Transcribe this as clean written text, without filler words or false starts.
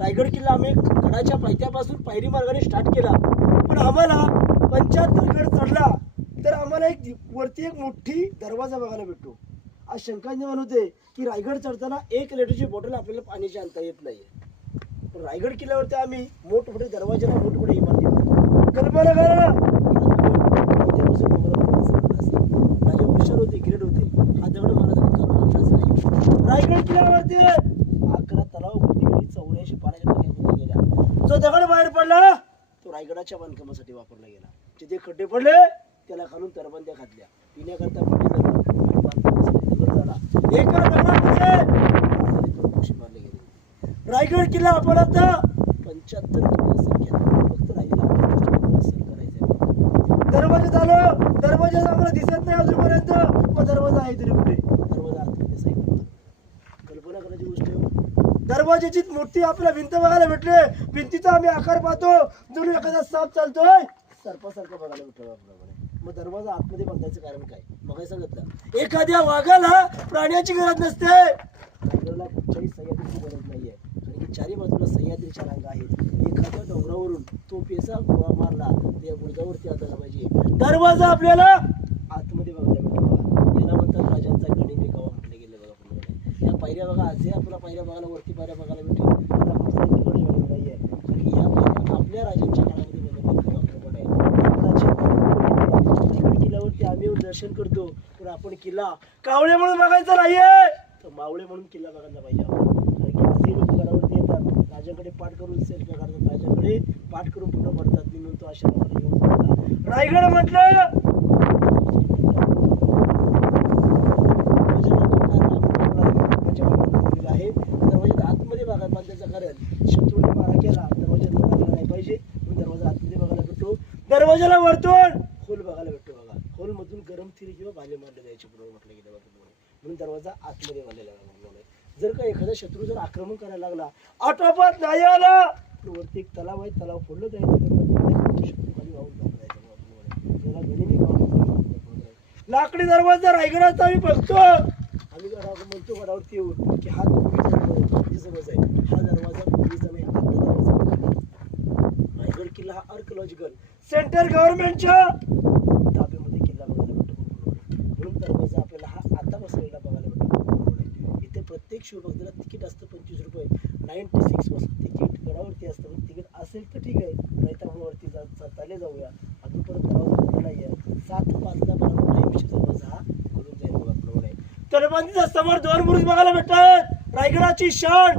रायगड किल्ला आम्ही गडाच्या पायथ्यापासून पायरी मार्गाने स्टार्ट केला, पण आम्हाला 75 गड चढला तर आम्हाला वरती एक मोठी दरवाजा बघायला भेटतो. आज शंका निर्माण होते की रायगड चढताना 1 लिटरची बॉटल आपल्याला पाण्याची आणता येत नाही. पण रायगड किल्ल्यावरती आम्ही मोठमोठे दरवाजेला मोठमोठे इमारती बघतो. कल्पना करा ना, राजा विशाल होते, ग्रेड होते. हा दगड महाराजांनी नाही. रायगड किल्ल्यावरती 11 तलाव होती, 84 पाण्याच्या टाक्या गेल्या. जो दगड बाहेर पडला तो रायगडाच्या बांधकामासाठी वापरला गेला. जिथे खड्डे पडले त्याला खालून तरबंद्या घातल्या, पिण्याकरता पाणी झालं आणि बांधकामासाठी दगड झाला. एका दगडामध्ये 2 पक्षी मारले गेले. रायगड किल्ला आपण आता 75 संख्या फक्त राहिलेला दरवाजा झालं. दरवाजा आम्हाला दिसत नाही अजूनपर्यंत, मग दरवाजा आहे तरी कुठे? दरवाजा आतमध्ये साईडला. कल्पना करायची गोष्ट आहे. दरवाजाची मोठी आपल्याला भिंत बघायला भेटले. भिंतीचा आम्ही आकार पाहतो, जणू एखादा साप चालतोय सर्पासारखं बघायला भेटतो आपल्याकडे. मग दरवाजा आतमध्ये बांधायचं कारण काय? मग काय सांगितलं, एखाद्या वाघाला प्राण्याची गरज नसते, रायगडला कुठच्याही सह्याद्रीची गरज नाहीये. कारण की चारी बाजूला सह्याद्रीच्या रांगा आहेत. एखाद्या डोंगरावरून तो पेसा गोळा मारला त्या बुरुजावरती आताला पाहिजे. दरवाजा आपल्याला आतमध्ये बघायला भेटतो. याला म्हणतात राजांचा गणी बेगावा म्हटले गेले बघा. पण या पायऱ्या बघा, आजही आपल्याला पायऱ्या बघायला, वरती पायऱ्या बघायला भेटेल. नाहीये, कारण की या पायऱ्या आपल्या राजांच्या काळामध्ये किल्ल्यावरती आम्ही येऊन दर्शन करतो. पण आपण किल्ला कावळे म्हणून बघायचा नाहीये, तर मावळे म्हणून किल्ला बघायला पाहिजे आपण. कारण की आजही लोक गडावरती येतात, राजाकडे पाठ करून सेल्फी काढतात, राजाकडे पाठ करून फोटो पडतात. मी म्हणतो अशा लोकांना घेऊन जातात. रायगड म्हटलं आहे. दरवाजात आतमध्ये बघा बांधायचं कारण शत्रूने मारा केला, दरवाजात बघायला नाही पाहिजे म्हणून दरवाजा आतमध्ये बघायला भेटतो. दरवाजाला वरतून खोल बघायला भेटतो बघा. खोल मधून गरम थिरी किंवा भाले मारले जायचे पूर्व म्हटलं गेलं म्हणून दरवाजा आतमध्ये बांधलेला आहे. जर का एखादा शत्रू जर आक्रमण करायला लागला, आटोपात नाही आला, तर वरती एक तलाव आहे, तलाव फोडलं जायचं, शत्रू खाली वाहून जायचं. लाकडी दरवाजा रायगडाचा आम्ही बघतो. आम्ही म्हणतो गडावरती येऊन की हा समज आहे, हा दरवाजा पूर्वीचा नाही, हा दरवाजा. रायगड किल्ला हा आर्किओलॉजिकल सेंट्रल गव्हर्नमेंटच्या ताब्यामध्ये किल्ला बघायला भेटतो. म्हणून दरवाजा आपल्याला हा आता बसलेला बघायला भेटतो. इथे प्रत्येक शिवभक्ताला तिकीट असतं 25 रुपये. 96 वाजता तिकीट गडावरती असतं. तिकीट असेल तर ठीक आहे, नाही तर आपण वरती चालले जाऊया. अजून परत दरवाजा नाही आहे. 7:05 बरोबर टाईमशी दरवाजा हा करून जाईल बघा. तलबंदीच्या समोर 2 बुरुज बघायला भेटतात. रायगडाची शान